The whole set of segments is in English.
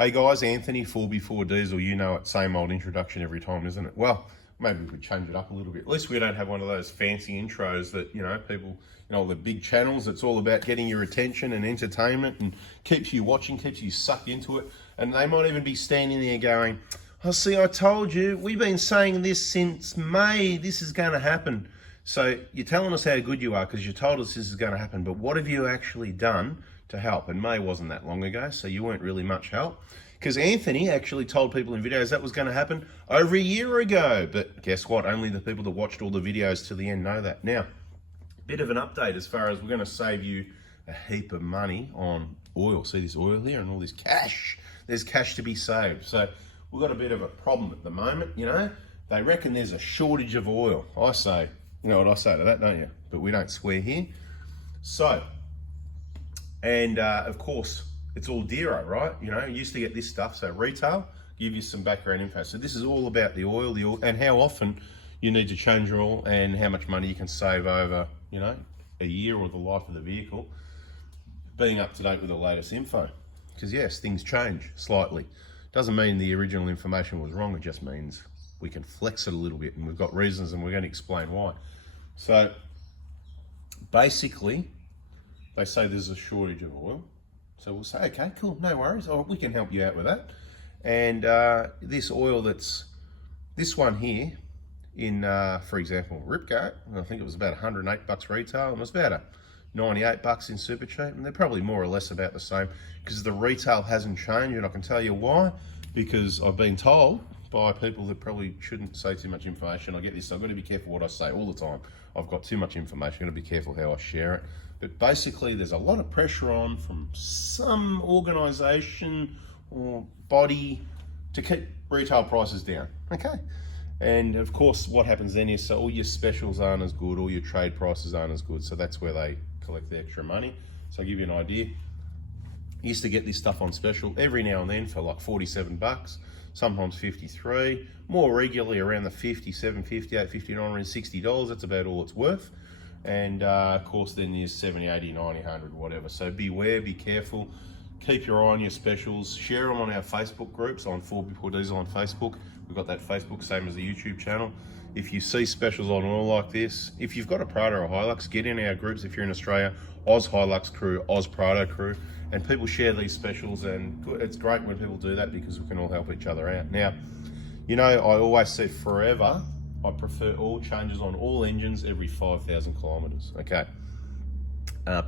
Hey guys, Anthony, 4x4 Diesel. You know it, same old introduction every time, isn't it? Well, maybe we could change it up a little bit. At least we don't have one of those fancy intros that, people, the big channels, it's all about getting your attention and entertainment and keeps you watching, keeps you sucked into it. And they might even be standing there going, oh, see, I told you, we've been saying this since May, this is going to happen. So you're telling us how good you are because you told us this is going to happen, but what have you actually done to help? And May wasn't that long ago, so you weren't really much help. Because Anthony actually told people in videos that was going to happen over a year ago. But guess what? Only the people that watched all the videos to the end know that. Now, bit of an update as far as we're going to save you a heap of money on oil. See this oil here and all this cash? There's cash to be saved. So we've got a bit of a problem at the moment, They reckon there's a shortage of oil. I say, you know what I say to that, don't you? But we don't swear here. So, and of course, it's all Dero, right? You used to get this stuff. So retail, give you some background info. So this is all about the oil, and how often you need to change your oil and how much money you can save over, a year or the life of the vehicle, being up to date with the latest info. Because yes, things change slightly. Doesn't mean the original information was wrong. It just means we can flex it a little bit, and we've got reasons, and we're going to explain why. So basically, they say there's a shortage of oil. So we'll say, okay, cool, no worries. Oh, we can help you out with that. And this oil this one here in, for example, Ripco, I think it was about 108 bucks retail, and it was about 98 bucks in Supercheap, and they're probably more or less about the same because the retail hasn't changed, and I can tell you why. Because I've been told by people that probably shouldn't say too much information. I get this, so I've got to be careful what I say all the time. I've got too much information, I've got to be careful how I share it. But basically, there's a lot of pressure on from some organisation or body to keep retail prices down, okay? And of course, what happens then is, so all your specials aren't as good, all your trade prices aren't as good, so that's where they collect the extra money. So I'll give you an idea. I used to get this stuff on special every now and then for like 47 bucks, sometimes 53, more regularly around the 57, 58, 59, around $60. That's about all it's worth. And of course then there's 70, 80, 90, 100, whatever. So beware, be careful, keep your eye on your specials, share them on our Facebook groups, on 4x4 Diesel on Facebook. We've got that Facebook, same as the YouTube channel. If you see specials on oil like this, if you've got a Prado or a Hilux, get in our groups if you're in Australia, Oz Hilux crew, Oz Prado crew, and people share these specials, and it's great when people do that because we can all help each other out. Now, I always say forever, I prefer oil changes on all engines every 5,000 kilometers, okay?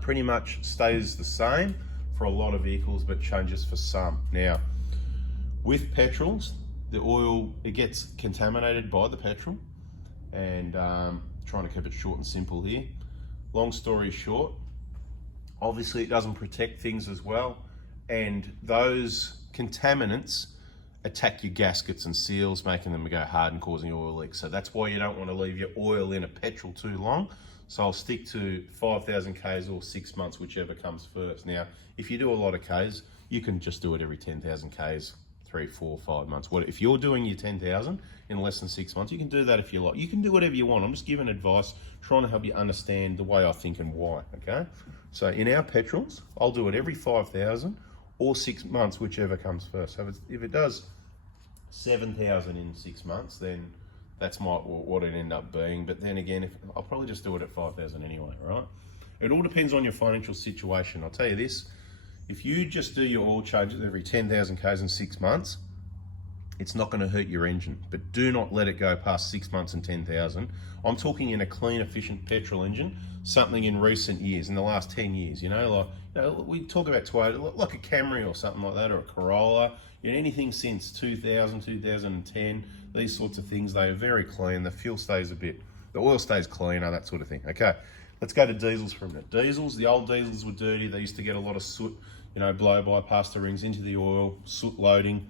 Pretty much stays the same for a lot of vehicles, but changes for some. Now, with petrols, the oil, it gets contaminated by the petrol, and trying to keep it short and simple here. Long story short, obviously it doesn't protect things as well, and those contaminants attack your gaskets and seals, making them go hard and causing oil leaks. So that's why you don't want to leave your oil in a petrol too long. So I'll stick to 5,000 Ks or 6 months, whichever comes first. Now, if you do a lot of Ks, you can just do it every 10,000 Ks, 3, 4, 5 months. If you're doing your 10,000 in less than 6 months, you can do that if you like. You can do whatever you want. I'm just giving advice, trying to help you understand the way I think and why, okay? So in our petrols, I'll do it every 5,000 or 6 months, whichever comes first. So if it does 7,000 in 6 months, then that's what it end up being. But then again, I'll probably just do it at 5,000 anyway, right? It all depends on your financial situation. I'll tell you this, if you just do your oil changes every 10,000 Ks in 6 months, it's not going to hurt your engine. But do not let it go past 6 months and 10,000. I'm talking in a clean, efficient petrol engine, something in recent years, in the last 10 years, we talk about Toyota, like a Camry or something like that, or a Corolla, anything since 2000, 2010, these sorts of things, they are very clean. The fuel stays the oil stays cleaner, that sort of thing. Okay, let's go to diesels for a minute. Diesels, the old diesels were dirty. They used to get a lot of soot, blow by past the rings into the oil, soot loading.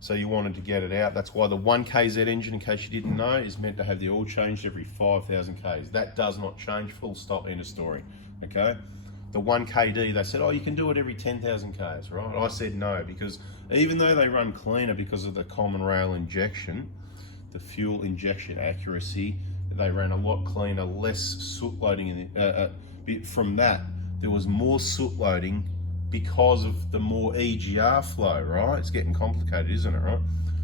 So you wanted to get it out. That's why the 1KZ engine, in case you didn't know, is meant to have the oil changed every 5,000 Ks. That does not change, full stop, end of story, okay? The 1KD, they said, oh, you can do it every 10,000 Ks, right? I said no, because even though they run cleaner because of the common rail injection, the fuel injection accuracy, they ran a lot cleaner, less soot loading. From that, there was more soot loading because of the more EGR flow, right? It's getting complicated, isn't it, right?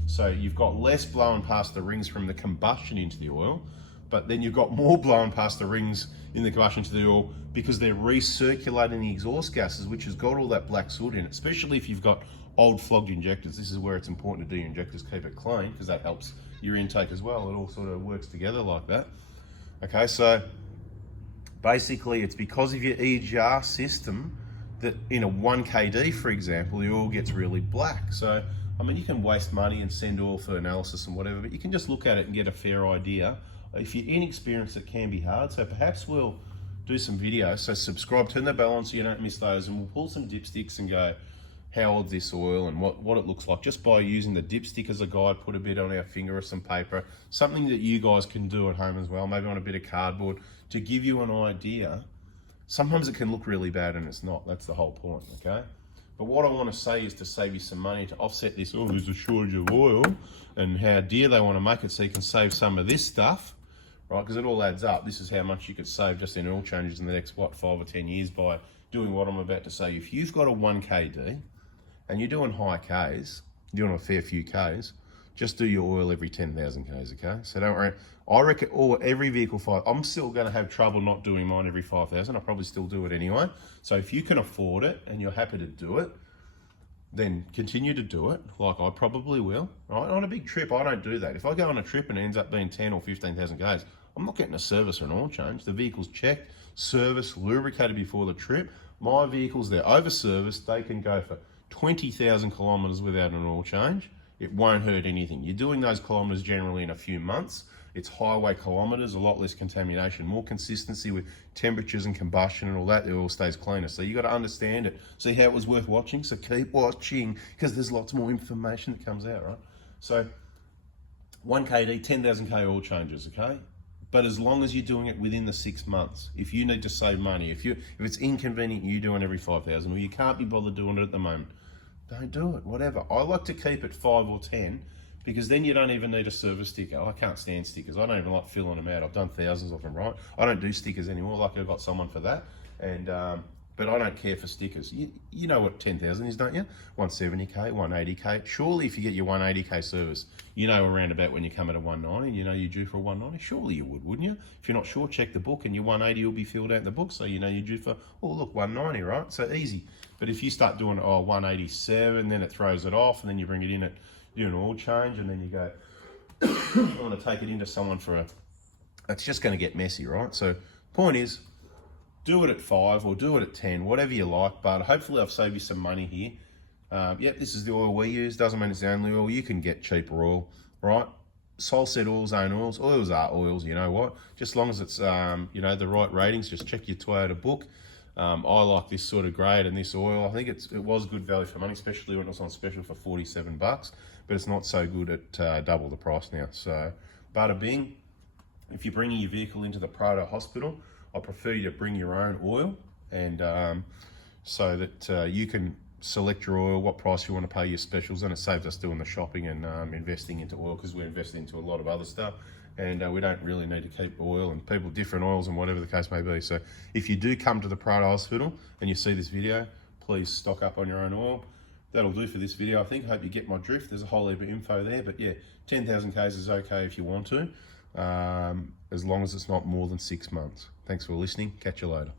So you've got less blowing past the rings from the combustion into the oil, but then you've got more blowing past the rings in the combustion to the oil because they're recirculating the exhaust gases, which has got all that black soot in it, especially if you've got old flogged injectors. This is where it's important to do your injectors, keep it clean, because that helps your intake as well. It all sort of works together like that. Okay, so basically it's because of your EGR system that in a 1 kd, for example, the oil gets really black. So, I mean, you can waste money and send oil for analysis and whatever, but you can just look at it and get a fair idea. If you're inexperienced, it can be hard. So perhaps we'll do some videos. So subscribe, turn the bell on so you don't miss those, and we'll pull some dipsticks and go, how old this oil and what it looks like, just by using the dipstick as a guide. Put a bit on our finger or some paper, something that you guys can do at home as well, maybe on a bit of cardboard, to give you an idea. Sometimes it can look really bad and it's not. That's the whole point, okay? But what I want to say is to save you some money to offset this, oh, there's a shortage of oil, and how dear they want to make it so you can save some of this stuff, right? Because it all adds up. This is how much you could save just in oil changes in the next, 5 or 10 years by doing what I'm about to say. If you've got a 1 kd and you're doing high Ks, you're doing a fair few Ks, just do your oil every 10,000 Ks, okay? So don't worry. I reckon every vehicle 5, I'm still going to have trouble not doing mine every 5,000. I probably still do it anyway. So if you can afford it and you're happy to do it, then continue to do it, like I probably will. Right? On a big trip, I don't do that. If I go on a trip and it ends up being 10 or 15,000 Ks, I'm not getting a service or an oil change. The vehicle's checked, serviced, lubricated before the trip. My vehicles, they're over-serviced. They can go for 20,000 kilometers without an oil change. It won't hurt anything. You're doing those kilometers generally in a few months. It's highway kilometers, a lot less contamination, more consistency with temperatures and combustion and all that. The oil stays cleaner. So you got to understand it. See how it was worth watching? So keep watching, because there's lots more information that comes out, right? So 1 kd, 10,000 K oil changes, okay? But as long as you're doing it within the 6 months, if you need to save money, if it's inconvenient you doing every 5,000, or you can't be bothered doing it at the moment, don't do it, whatever. I like to keep it 5 or 10, because then you don't even need a service sticker. I can't stand stickers. I don't even like filling them out. I've done thousands of them, right? I don't do stickers anymore. Like I've got someone for that. And but I don't care for stickers. You know what 10,000 is, don't you? 170K, 180K. Surely if you get your 180K service, you know around about when you come at a 190, you know you're due for a 190. Surely you would, wouldn't you? If you're not sure, check the book, and your 180 will be filled out in the book, so you know you're due for, oh look, 190, right? So easy. But if you start doing 187, then it throws it off, and then you bring it in at do an oil change, and then you go, I want to take it into someone for a, it's just going to get messy, right? So point is, do it at 5 or do it at 10, whatever you like, but hopefully I've saved you some money here. Yeah, this is the oil we use. Doesn't mean it's the only oil. You can get cheaper oil, right? Solset Oil's own oils. Oils are oils, you know what? Just as long as it's, you know, the right ratings, just check your Toyota book. I like this sort of grade and this oil. I think it was good value for money, especially when it was on special for 47 bucks, but it's not so good at double the price now. So, bada bing. If you're bringing your vehicle into the Prado hospital, I prefer you to bring your own oil, and so that you can select your oil, what price you want to pay your specials, and it saves us doing the shopping and investing into oil, because we're investing into a lot of other stuff, and we don't really need to keep oil, and people different oils and whatever the case may be. So if you do come to the Prado hospital and you see this video, please stock up on your own oil. That'll do for this video, I think. I hope you get my drift. There's a whole heap of info there, but yeah, 10,000 Ks is okay if you want to, as long as it's not more than 6 months. Thanks for listening. Catch you later.